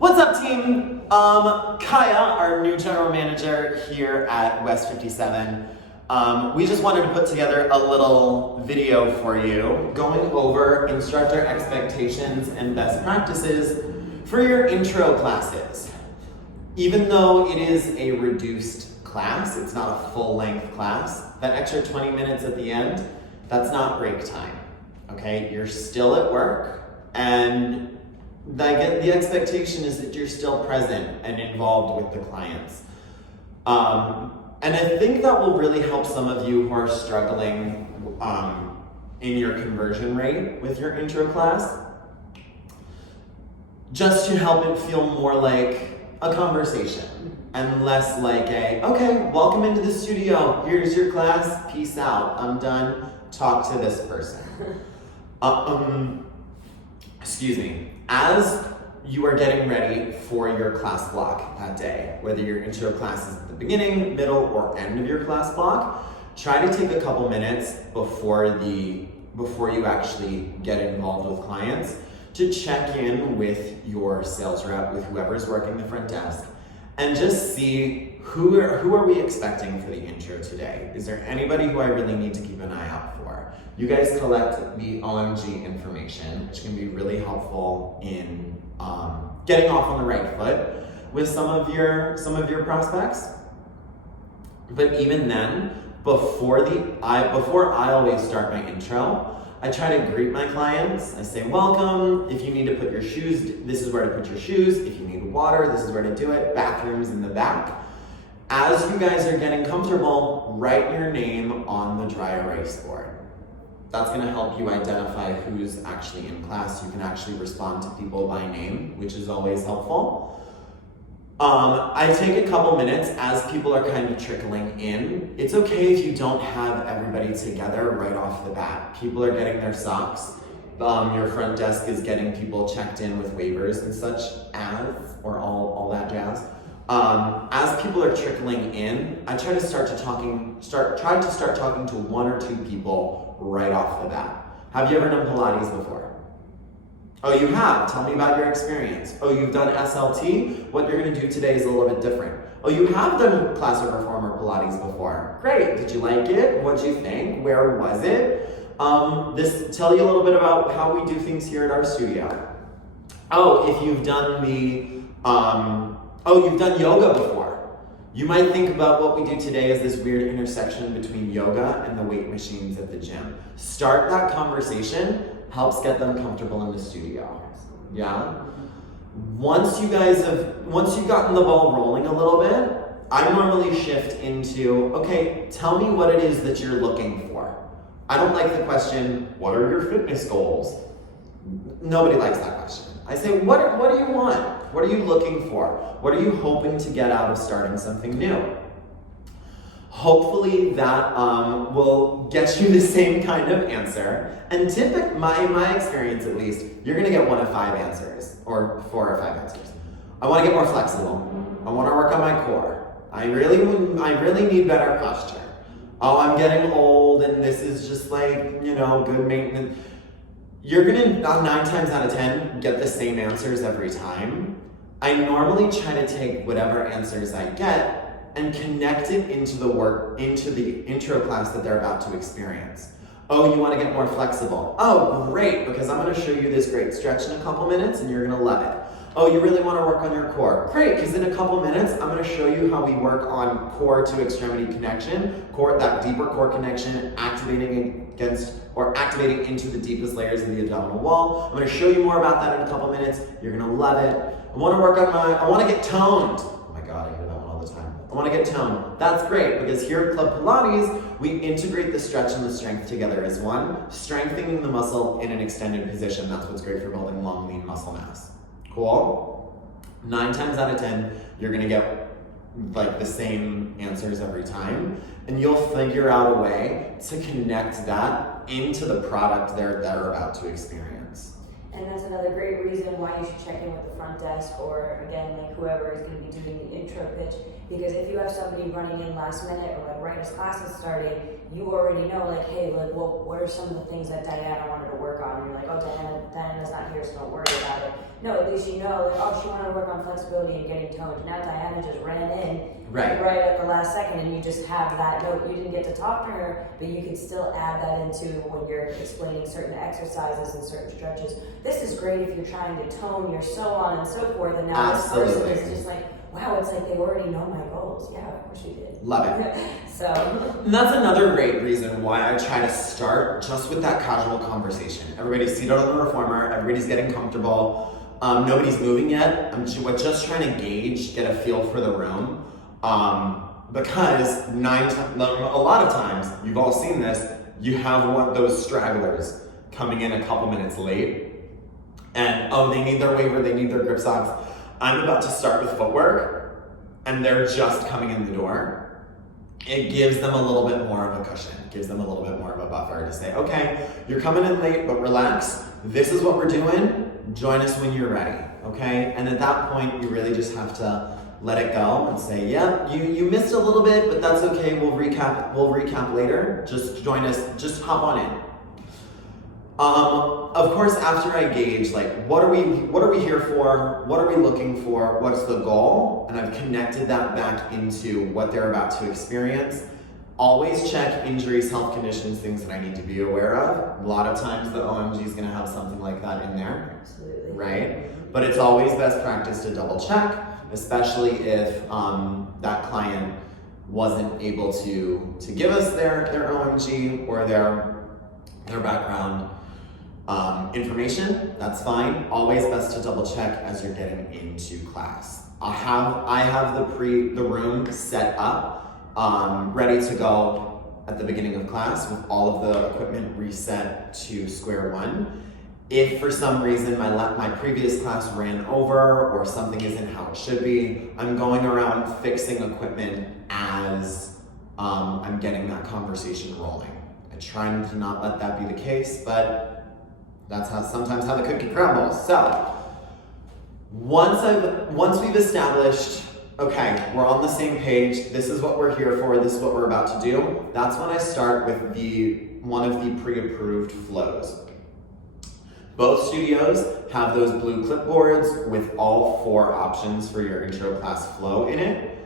What's up, team? Kaya, our new general manager here at West 57. We just wanted to put together a little video for you going over instructor expectations and best practices for your intro classes. Even though it is a reduced class, it's not a full-length class, that extra 20 minutes at the end, that's not break time, okay? You're still at work, and the expectation is that you're still present and involved with the clients. And I think that will really help some of you who are struggling in your conversion rate with your intro class, just to help it feel more like a conversation and less like okay, welcome into the studio, here's your class, peace out, I'm done, talk to this person. Excuse me. As you are getting ready for your class block that day, whether your intro class is at the beginning, middle, or end of your class block, try to take a couple minutes before you actually get involved with clients to check in with your sales rep, with whoever's working the front desk, and just see who are we expecting for the intro today? Is there anybody who I really need to keep an eye out for? You guys collect the OMG information, which can be really helpful in getting off on the right foot with some of your prospects. But even then, before I always start my intro, I try to greet my clients. I say, welcome. If you need to put your shoes, this is where to put your shoes. If you need water, this is where to do it. Bathrooms in the back. As you guys are getting comfortable, write your name on the dry erase board. That's gonna help you identify who's actually in class. You can actually respond to people by name, which is always helpful. I take a couple minutes as people are kind of trickling in. It's okay if you don't have everybody together right off the bat. People are getting their socks. Your front desk is getting people checked in with waivers and such or all that jazz. As people are trickling in, I try to start talking to one or two people right off the bat. Have you ever done Pilates before? Oh, you have? Tell me about your experience. Oh, you've done SLT? What you're gonna do today is a little bit different. Oh, you have done Class of Reformer Pilates before. Great, did you like it? What'd you think? Where was it? Tell you a little bit about how we do things here at our studio. Oh, if you've done you've done yoga before. You might think about what we do today as this weird intersection between yoga and the weight machines at the gym. Start that conversation, helps get them comfortable in the studio. Yeah? Once you've gotten the ball rolling a little bit, I normally shift into, okay, tell me what it is that you're looking for. I don't like the question, what are your fitness goals? Nobody likes that question. I say, what do you want? What are you looking for? What are you hoping to get out of starting something new? Hopefully that will get you the same kind of answer. And typically, my experience at least, you're gonna get 1 of 5 answers, or 4 or 5 answers. I wanna get more flexible. I wanna work on my core. I really need better posture. Oh, I'm getting old and this is just like, good maintenance. You're gonna, 9 times out of 10, get the same answers every time. I normally try to take whatever answers I get and connect it into the intro class that they're about to experience. Oh, you wanna get more flexible? Oh, great, because I'm gonna show you this great stretch in a couple minutes and you're gonna love it. Oh, you really wanna work on your core? Great, because in a couple minutes, I'm gonna show you how we work on core to extremity connection, that deeper core connection, activating into the deepest layers of the abdominal wall. I'm gonna show you more about that in a couple minutes. You're gonna love it. I wanna get toned. Oh my God, I hear that one all the time. I wanna get toned. That's great, because here at Club Pilates, we integrate the stretch and the strength together as one, strengthening the muscle in an extended position. That's what's great for building long, lean muscle mass. Cool? 9 times out of 10, you're gonna get the same answers every time, and you'll figure out a way to connect that into the product they're about to experience. And that's another great reason why you should check in with the front desk, or again, whoever is going to be doing the intro pitch. Because if you have somebody running in last minute or right as class is starting, you already know, like, hey, like, what are some of the things that Diana wanted to work on? And you're like, oh, Diana's not here, so don't worry about it. No, at least you know, like, oh, she wanted to work on flexibility and getting toned. Now Diana just ran in right at the last second, and you just have that note. You didn't get to talk to her, but you can still add that into when you're explaining certain exercises and certain stretches. This is great if you're trying to tone your so on and so forth, and now this person is just like, wow, it's like they already know my goals. Yeah, of course you did. Love it. So and that's another great reason why I try to start just with that casual conversation. Everybody's seated on the reformer, everybody's getting comfortable, nobody's moving yet. We're just trying to gauge, get a feel for the room. Because a lot of times, you've all seen this, you have those stragglers coming in a couple minutes late, and they need their waiver, they need their grip socks. I'm about to start with footwork, and they're just coming in the door. It gives them a little bit more of a cushion, gives them a little bit more of a buffer to say, okay, you're coming in late, but relax. This is what we're doing. Join us when you're ready, okay? And at that point, you really just have to let it go and say, yeah, you missed a little bit, but that's okay. We'll recap later. Just join us, just hop on in. Of course, after I gauge, like, what are we here for? What are we looking for? What's the goal? And I've connected that back into what they're about to experience. Always check injuries, health conditions, things that I need to be aware of. A lot of times the OMG is gonna have something like that in there. Absolutely. Right? But it's always best practice to double check, especially if that client wasn't able to give us their OMG or their background information. That's fine. Always best to double check as you're getting into class. I have the room set up, ready to go at the beginning of class with all of the equipment reset to square one. If for some reason my previous class ran over or something isn't how it should be, I'm going around fixing equipment as I'm getting that conversation rolling. I try to not let that be the case, but that's sometimes how the cookie crumbles. So once we've established, okay, we're on the same page, this is what we're here for, this is what we're about to do, that's when I start with one of the pre-approved flows. Both studios have those blue clipboards with all 4 options for your intro class flow in it.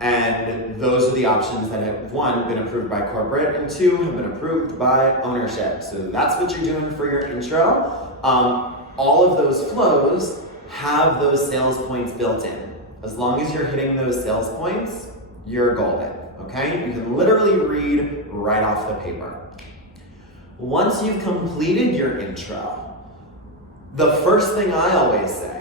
And those are the options that have, 1, been approved by corporate, and 2, have been approved by ownership. So that's what you're doing for your intro. All of those flows have those sales points built in. As long as you're hitting those sales points, you're golden, okay? You can literally read right off the paper. Once you've completed your intro, the first thing I always say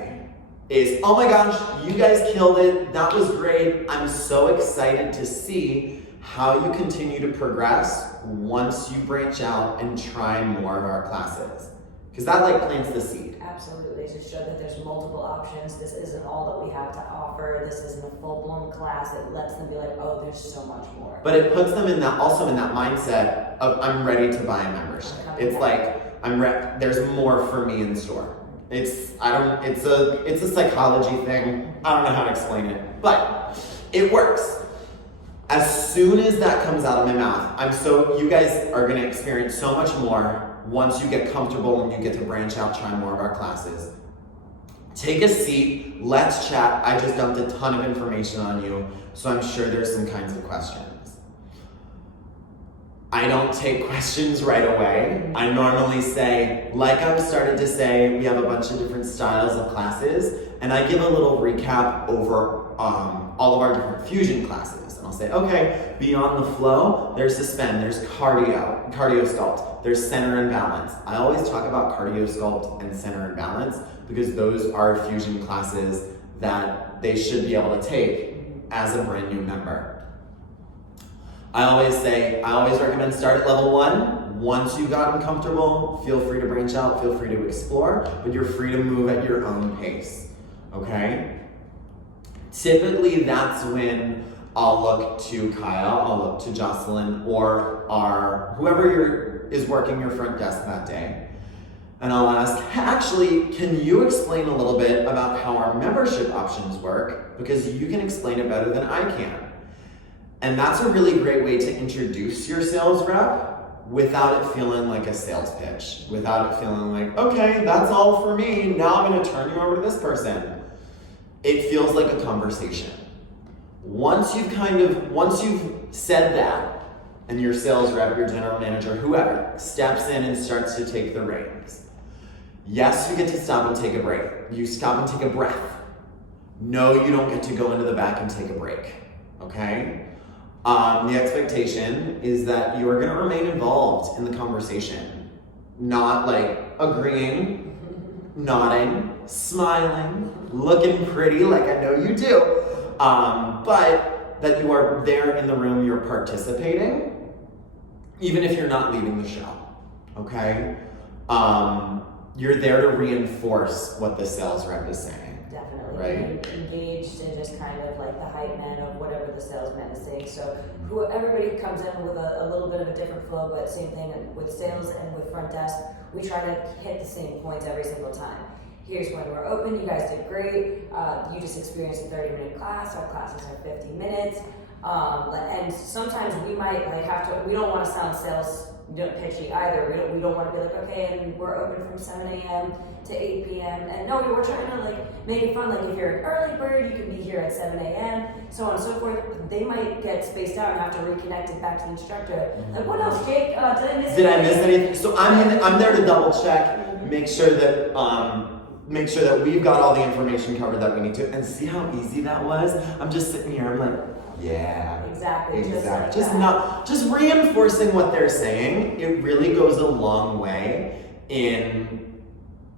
is, oh my gosh, you guys killed it. That was great. I'm so excited to see how you continue to progress once you branch out and try more of our classes. Because that plants the seed. Absolutely, to show that there's multiple options. This isn't all that we have to offer. This isn't a full-blown class. It lets them be like, oh, there's so much more. But it puts them in that mindset of, I'm ready to buy a membership. It's like, there's more for me in store. It's a psychology thing. I don't know how to explain it, but it works. As soon as that comes out of my mouth, you guys are gonna experience so much more once you get comfortable and you get to branch out, try more of our classes. Take a seat, let's chat. I just dumped a ton of information on you, so I'm sure there's some kinds of questions. I don't take questions right away. I normally say, like I've started to say, we have a bunch of different styles of classes, and I give a little recap over all of our different fusion classes. And I'll say, okay, beyond the flow, there's suspend, there's cardio sculpt, there's center and balance. I always talk about cardio sculpt and center and balance because those are fusion classes that they should be able to take as a brand new member. I always recommend start at level 1. Once you've gotten comfortable, feel free to branch out, feel free to explore, but you're free to move at your own pace, okay? Typically, that's when I'll look to Kyle, I'll look to Jocelyn, or whoever is working your front desk that day. And I'll ask, actually, can you explain a little bit about how our membership options work? Because you can explain it better than I can. And that's a really great way to introduce your sales rep without it feeling like a sales pitch, without it feeling like, okay, that's all for me. Now I'm going to turn you over to this person. It feels like a conversation. Once you've said that, and your sales rep, your general manager, whoever, steps in and starts to take the reins, yes, you get to stop and take a break. You stop and take a breath. No, you don't get to go into the back and take a break, okay? The expectation is that you are going to remain involved in the conversation, not like agreeing, nodding, smiling, looking pretty like I know you do, but that you are there in the room, you're participating, even if you're not leading the show, okay? You're there to reinforce what the sales rep is saying. Definitely. Right. Being engaged and just kind of like the hype man of whatever the salesman is saying. So everybody comes in with a little bit of a different flow, but same thing with sales and with front desk. We try to hit the same points every single time. Here's when we're open. You guys did great. You just experienced a 30-minute class. Our classes are 50 minutes. And sometimes we might like have to. We don't want to sound sales pitchy either. We don't want to be like, okay, and we're open from 7 a.m. to 8 p.m. And no, we're trying to like make it fun. Like if you're an early bird, you can be here at 7 a.m. So on and so forth. They might get spaced out and have to reconnect it back to the instructor. Like, what else, Jake? Did I miss anything? So I'm there to double check, make sure that we've got all the information covered that we need to, and see how easy that was. I'm just sitting here. I'm like, yeah, exactly. Just reinforcing what they're saying. It really goes a long way in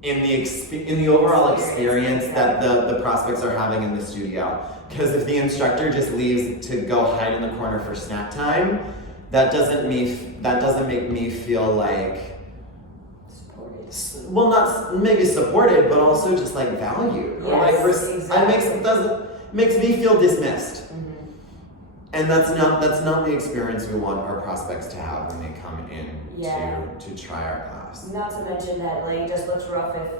the overall experience that the prospects are having in the studio. Because if the instructor just leaves to go hide in the corner for snack time, that doesn't make me feel like supported. Well, not maybe supported, but also just like valued. Yes, or like exactly. makes me feel dismissed. And that's not the experience we want our prospects to have when they come in to try our class. Not to mention that like it just looks rough if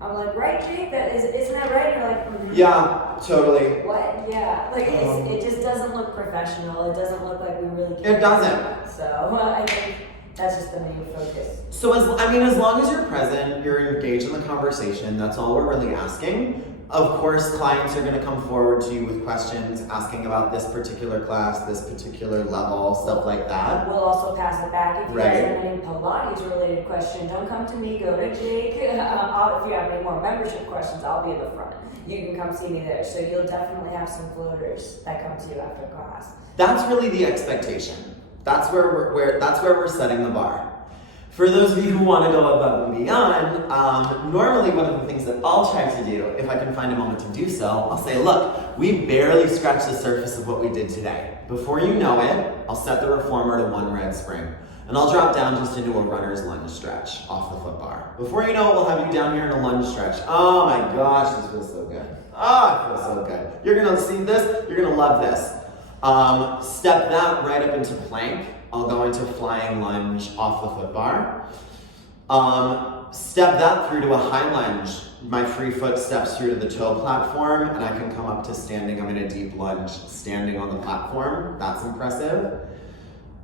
I'm like, right, Jake, isn't that right? And you're like, yeah, totally. What? Yeah, like it just doesn't look professional. It doesn't look like we really care. It doesn't. So I think that's just the main focus. So as long as you're present, you're engaged in the conversation. That's all we're really asking. Of course, clients are going to come forward to you with questions, asking about this particular class, this particular level, stuff like that. We'll also pass it back. If you Right. guys have any Pilates-related questions, don't come to me, go to Jake. If you have any more membership questions, I'll be in the front. You can come see me there. So you'll definitely have some floaters that come to you after class. That's really the expectation. That's where we're setting the bar. For those of you who want to go above and beyond, normally one of the things that I'll try to do, if I can find a moment to do so, I'll say, look, we barely scratched the surface of what we did today. Before you know it, I'll set the reformer to 1 red spring, and I'll drop down just into a runner's lunge stretch off the foot bar. Before you know it, we'll have you down here in a lunge stretch. Oh my gosh, this feels so good. Oh, it feels so good. You're gonna see this, you're gonna love this. Step that right up into plank. I'll go into flying lunge off the foot bar. Step that through to a high lunge. My free foot steps through to the toe platform, and I can come up to standing. I'm in a deep lunge, standing on the platform. That's impressive.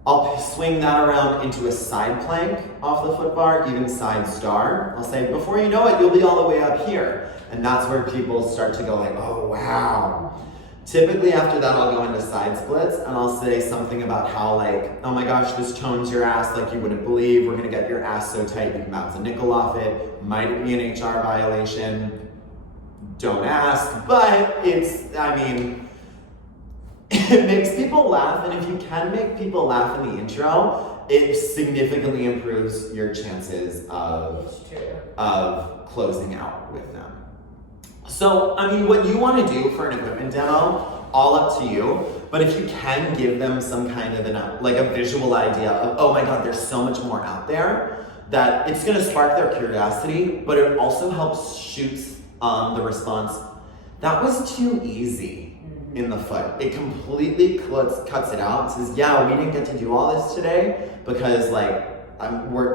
I'll swing that around into a side plank off the foot bar, even side star. I'll say, before you know it, you'll be all the way up here. And that's where people start to go like, oh, wow. Typically after that, I'll go into side splits and I'll say something about how like, oh my gosh, this tones your ass like you wouldn't believe. We're gonna get your ass so tight you can bounce a nickel off it. Might it be an HR violation? Don't ask, but it makes people laugh, and if you can make people laugh in the intro, it significantly improves your chances of closing out with them. So, what you want to do for an equipment demo, all up to you, but if you can give them some kind of a visual idea of, oh my God, there's so much more out there, that it's going to spark their curiosity, but it also helps shoots the response. That was too easy in the foot. It completely cuts it out and says, yeah, we didn't get to do all this today because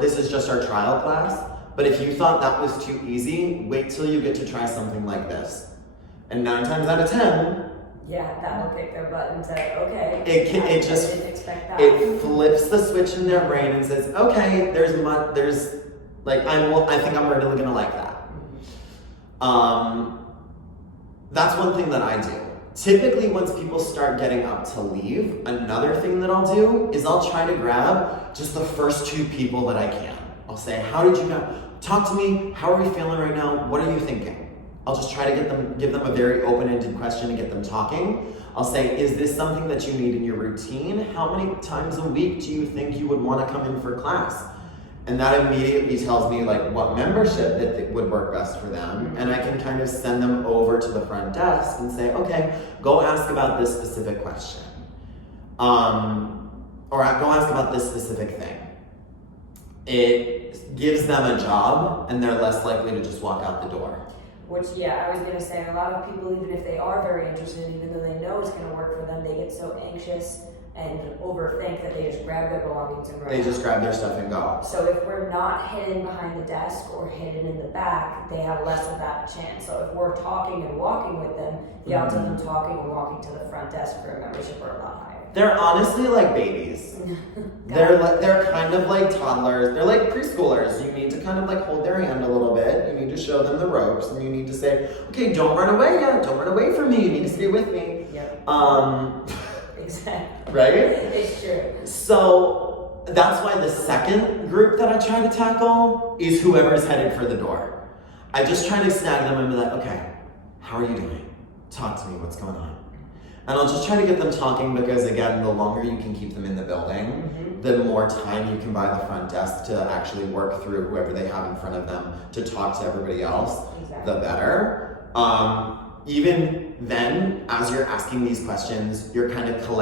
this is just our trial class. But if you thought that was too easy, wait till you get to try something like this. And 9 times out of 10, Yeah, that'll kick their butt and say, okay. It I just- didn't expect that. It flips the switch in their brain and says, okay, I think I'm really gonna like that. That's one thing that I do. Typically, once people start getting up to leave, another thing that I'll do is I'll try to grab just the first 2 people that I can. I'll say, how did you go? Talk to me, how are you feeling right now? What are you thinking? I'll just try to give them a very open-ended question to get them talking. I'll say, is this something that you need in your routine? How many times a week do you think you would want to come in for class? And that immediately tells me like what membership that would work best for them. And I can kind of send them over to the front desk and say, okay, go ask about this specific question. Or go ask about this specific thing. It gives them a job and they're less likely to just walk out the door. Which, yeah, I was gonna say, a lot of people, even if they are very interested, even though they know it's gonna work for them, they get so anxious and overthink that they just grab their belongings and run. They just grab their stuff and go. So if we're not hidden behind the desk or hidden in the back, they have less of that chance. So if we're talking and walking with them, the odds of them talking and walking to the front desk for a membership are a lot higher. They're honestly like babies. They're kind of like toddlers. They're like preschoolers. You need to kind of like hold their hand a little bit. You need to show them the ropes, and you need to say, "Okay, don't run away yet. Don't run away from me. You need to stay with me." Yep. Exactly. Right? It's true. So that's why the second group that I try to tackle is whoever's headed for the door. I just try to snag them and be like, "Okay, how are you doing? Talk to me. What's going on?" And I'll just try to get them talking because, again, the longer you can keep them in the building, the more time you can buy the front desk to actually work through whoever they have in front of them to talk to everybody else, Exactly. the better. Even then, as you're asking these questions, you're kind of collecting